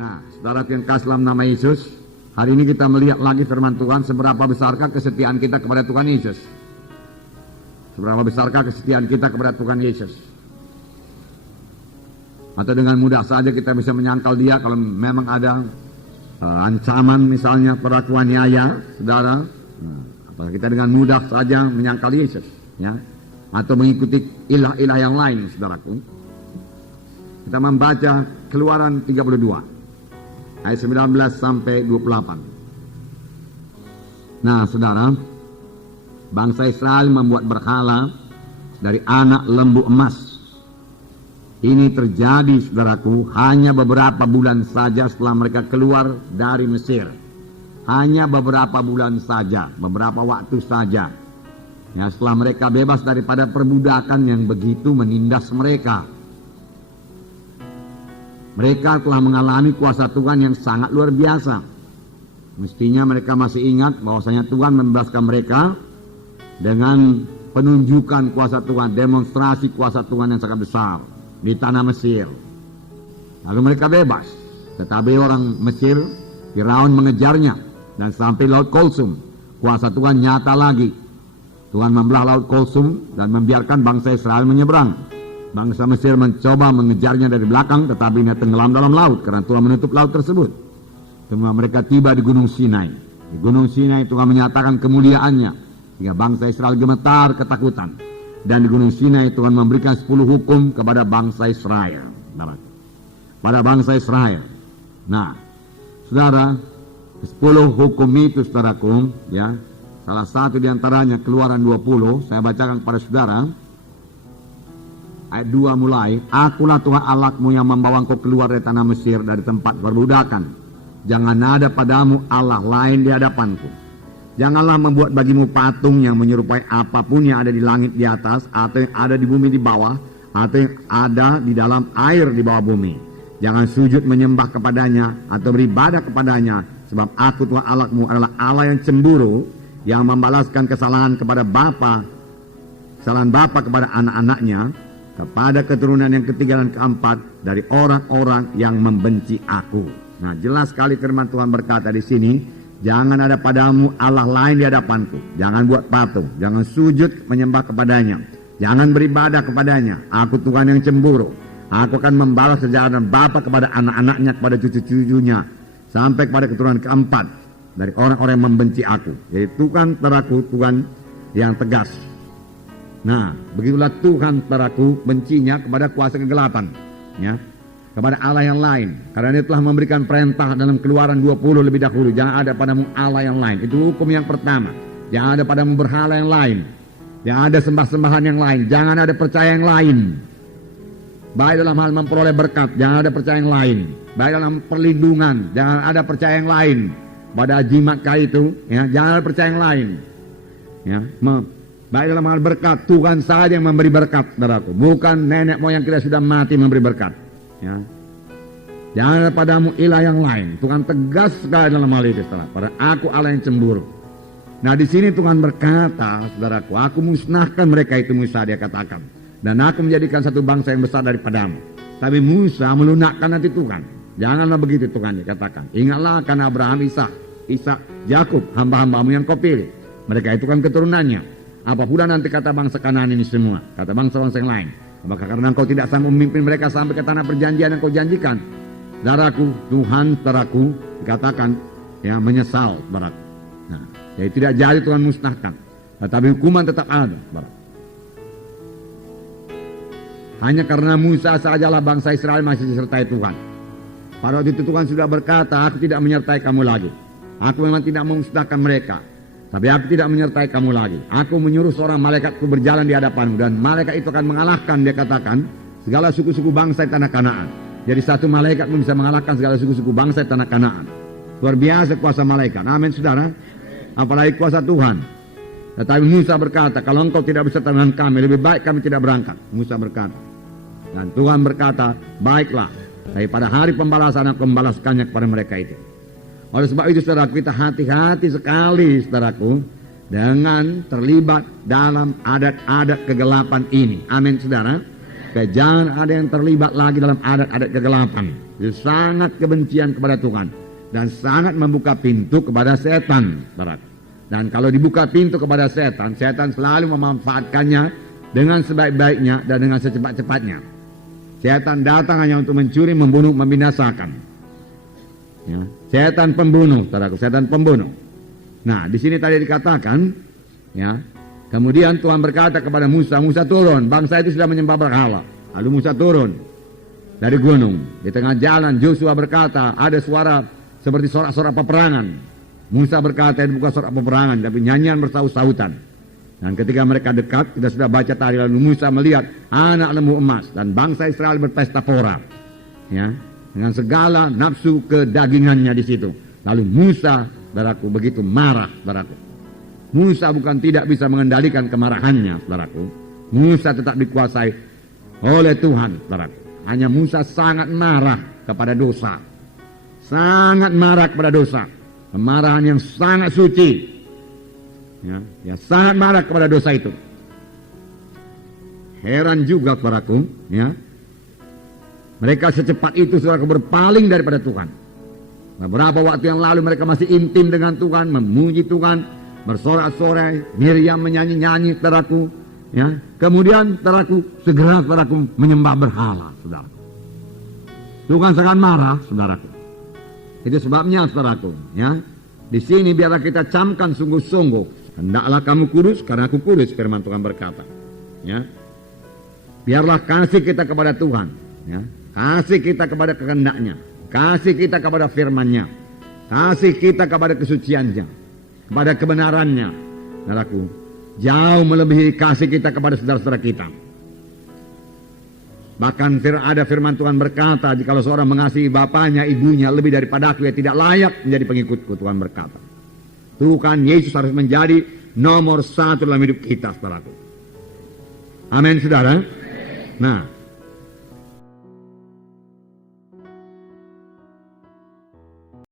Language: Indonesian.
Nah, saudara yang kasih dalam nama Yesus, hari ini kita melihat lagi firman Tuhan, seberapa besarkah kesetiaan kita kepada Tuhan Yesus. Seberapa besarkah kesetiaan kita kepada Tuhan Yesus. Atau dengan mudah saja kita bisa menyangkal dia kalau memang ada ancaman misalnya perlakuan niaya, saudara. Apakah kita dengan mudah saja menyangkal Yesus, ya? Atau mengikuti ilah-ilah yang lain, saudaraku. Kita membaca Keluaran 32 ayat 19 sampai 28. Nah, saudara, bangsa Israel membuat berhala dari anak lembu emas. Ini terjadi, saudaraku, hanya beberapa bulan saja setelah mereka keluar dari Mesir. Hanya beberapa bulan saja, beberapa waktu saja. Ya, setelah mereka bebas daripada perbudakan yang begitu menindas mereka. Mereka telah mengalami kuasa Tuhan yang sangat luar biasa. Mestinya mereka masih ingat bahwasanya Tuhan membebaskan mereka dengan penunjukan kuasa Tuhan, demonstrasi kuasa Tuhan yang sangat besar di tanah Mesir. Lalu mereka bebas, tetapi orang Mesir, Firaun mengejarnya dan sampai Laut Kulsum. Kuasa Tuhan nyata lagi. Tuhan membelah Laut Kulsum dan membiarkan bangsa Israel menyeberang. Bangsa Mesir mencoba mengejarnya dari belakang, tetapi dia tenggelam dalam laut karena Tuhan menutup laut tersebut. Semua mereka tiba di Gunung Sinai. Di Gunung Sinai Tuhan menyatakan kemuliaannya hingga bangsa Israel gemetar ketakutan. Dan di Gunung Sinai Tuhan memberikan 10 hukum kepada bangsa Israel. Pada bangsa Israel. Nah, saudara, 10 hukum itu, saudaraku, ya, salah satu diantaranya Keluaran 20, saya bacakan kepada saudara. Ayat 2 mulai, Akulah Tuhan Allahmu yang membawa engkau keluar dari tanah Mesir, dari tempat perbudakan. Jangan ada padamu Allah lain di hadapanku. Janganlah membuat bagimu patung yang menyerupai apapun yang ada di langit di atas, atau yang ada di bumi di bawah, atau yang ada di dalam air di bawah bumi. Jangan sujud menyembah kepadanya, atau beribadah kepadanya, sebab aku Tuhan Allahmu adalah Allah yang cemburu, yang membalaskan kesalahan kepada kesalahan bapa kepada anak-anaknya, kepada keturunan yang ketiga dan keempat dari orang-orang yang membenci aku. Nah, jelas sekali firman Tuhan berkata di sini, jangan ada padamu Allah lain di hadapanku. Jangan buat patung, jangan sujud menyembah kepadanya, jangan beribadah kepadanya. Aku Tuhan yang cemburu. Aku akan membalas kejahatan bapa kepada anak-anaknya, kepada cucu-cucunya, sampai kepada keturunan keempat dari orang-orang yang membenci aku. Jadi Tuhan teraku, Tuhan yang tegas. Nah, begitulah Tuhan teraku bencinya kepada kuasa kegelapan, ya, kepada Allah yang lain. Karena dia telah memberikan perintah dalam Keluaran 20 lebih dahulu, jangan ada padamu Allah yang lain. Itu hukum yang pertama. Jangan ada padamu berhala yang lain, jangan ada sembah-sembahan yang lain, jangan ada percaya yang lain. Baik dalam hal memperoleh berkat, jangan ada percaya yang lain. Baik dalam perlindungan, jangan ada percaya yang lain. Pada jimat kah itu, ya, jangan ada percaya yang lain. Ya, baik dalam hal berkat, Tuhan saja yang memberi berkat, saudaraku. Bukan nenek moyang kita sudah mati memberi berkat. Ya. Jangan ada padamu ilah yang lain. Tuhan tegas sekali dalam hal itu, saudara. Pada aku Allah yang cemburu. Nah, di sini Tuhan berkata, saudaraku, aku musnahkan mereka itu, Musa dia katakan. Dan aku menjadikan satu bangsa yang besar daripadamu. Tapi Musa melunakkan nanti Tuhan. Janganlah begitu Tuhan dia katakan. Ingatlah akan Abraham, Ishak, Yakub, hamba-hambamu yang kau pilih. Mereka itu kan keturunannya. Apa pula nanti kata bangsa Kanaan ini semua, kata bangsa-bangsa yang lain. Apakah karena engkau tidak sanggup memimpin mereka sampai ke tanah perjanjian yang kau janjikan? Saudaraku, Tuhan saudaraku dikatakan, ya, menyesal, saudaraku. Nah, jadi tidak jadi Tuhan musnahkan, tetapi hukuman tetap ada, saudaraku. Hanya karena Musa sajalah bangsa Israel masih disertai Tuhan. Pada waktu itu Tuhan sudah berkata, aku tidak menyertai kamu lagi. Aku memang tidak memusnahkan mereka, tapi aku tidak menyertai kamu lagi. Aku menyuruh seorang malaikatku berjalan di hadapanmu, dan malaikat itu akan mengalahkan, dia katakan, segala suku-suku bangsa di tanah Kanaan. Jadi satu malaikat pun bisa mengalahkan segala suku-suku bangsa di tanah Kanaan. Luar biasa kuasa malaikat. Amin, saudara. Apalagi kuasa Tuhan. Tetapi Musa berkata, kalau engkau tidak beserta dengan kami, lebih baik kami tidak berangkat. Musa berkata. Dan Tuhan berkata, baiklah, tapi pada hari pembalasan aku membalaskannya kepada mereka itu. Oleh sebab itu, saudaraku, kita hati-hati sekali, saudaraku, dengan terlibat dalam adat-adat kegelapan ini. Amin, saudara. Jangan ada yang terlibat lagi dalam adat-adat kegelapan. Dia sangat kebencian kepada Tuhan dan sangat membuka pintu kepada setan, saudaraku. Dan kalau dibuka pintu kepada setan, setan selalu memanfaatkannya dengan sebaik-baiknya dan dengan secepat-cepatnya. Setan datang hanya untuk mencuri, membunuh, membinasakan. Ya, setan pembunuh, saudaraku, setan pembunuh. Nah, di sini tadi dikatakan, ya, kemudian Tuhan berkata kepada Musa, Musa turun, bangsa itu sudah menyembah berhala. Lalu Musa turun dari gunung. Di tengah jalan Joshua berkata, ada suara seperti sorak-sorak peperangan. Musa berkata, itu bukan sorak peperangan, tapi nyanyian bersaut-sautan. Dan ketika mereka dekat, kita sudah baca tadi, lalu Musa melihat anak lembu emas dan bangsa Israel berpesta pora, ya, dengan segala nafsu kedagingannya di situ. Lalu Musa, saudaraku, begitu marah, saudaraku. Musa bukan tidak bisa mengendalikan kemarahannya, saudaraku. Musa tetap dikuasai oleh Tuhan, saudaraku. Hanya Musa sangat marah kepada dosa. Sangat marah kepada dosa. Kemarahan yang sangat suci. Ya, sangat marah kepada dosa itu. Heran juga, saudaraku, ya. Mereka secepat itu, saudaraku, berpaling daripada Tuhan. Beberapa waktu yang lalu mereka masih intim dengan Tuhan, memuji Tuhan, bersorak-sorai, Miriam menyanyi-nyanyi, saudaraku, ya. Kemudian, saudaraku, segera, saudaraku, menyembah berhala, saudaraku. Tuhan sangat marah, saudaraku. Itu sebabnya, saudaraku, ya. Di sini biarlah kita camkan sungguh-sungguh. Hendaklah kamu kudus karena aku kudus, firman Tuhan berkata. Ya. Biarlah kasih kita kepada Tuhan, ya. Kasih kita kepada kehendaknya, kasih kita kepada firman-Nya, kasih kita kepada kesuciannya, kepada kebenarannya, saudaraku, jauh melebihi kasih kita kepada saudara-saudara kita. Bahkan ada firman Tuhan berkata, jikalau seorang mengasihi bapaknya, ibunya lebih daripada aku, ia tidak layak menjadi pengikutku, Tuhan berkata. Tuhan Yesus harus menjadi nomor satu dalam hidup kita, saudaraku. Amin, saudara. Nah,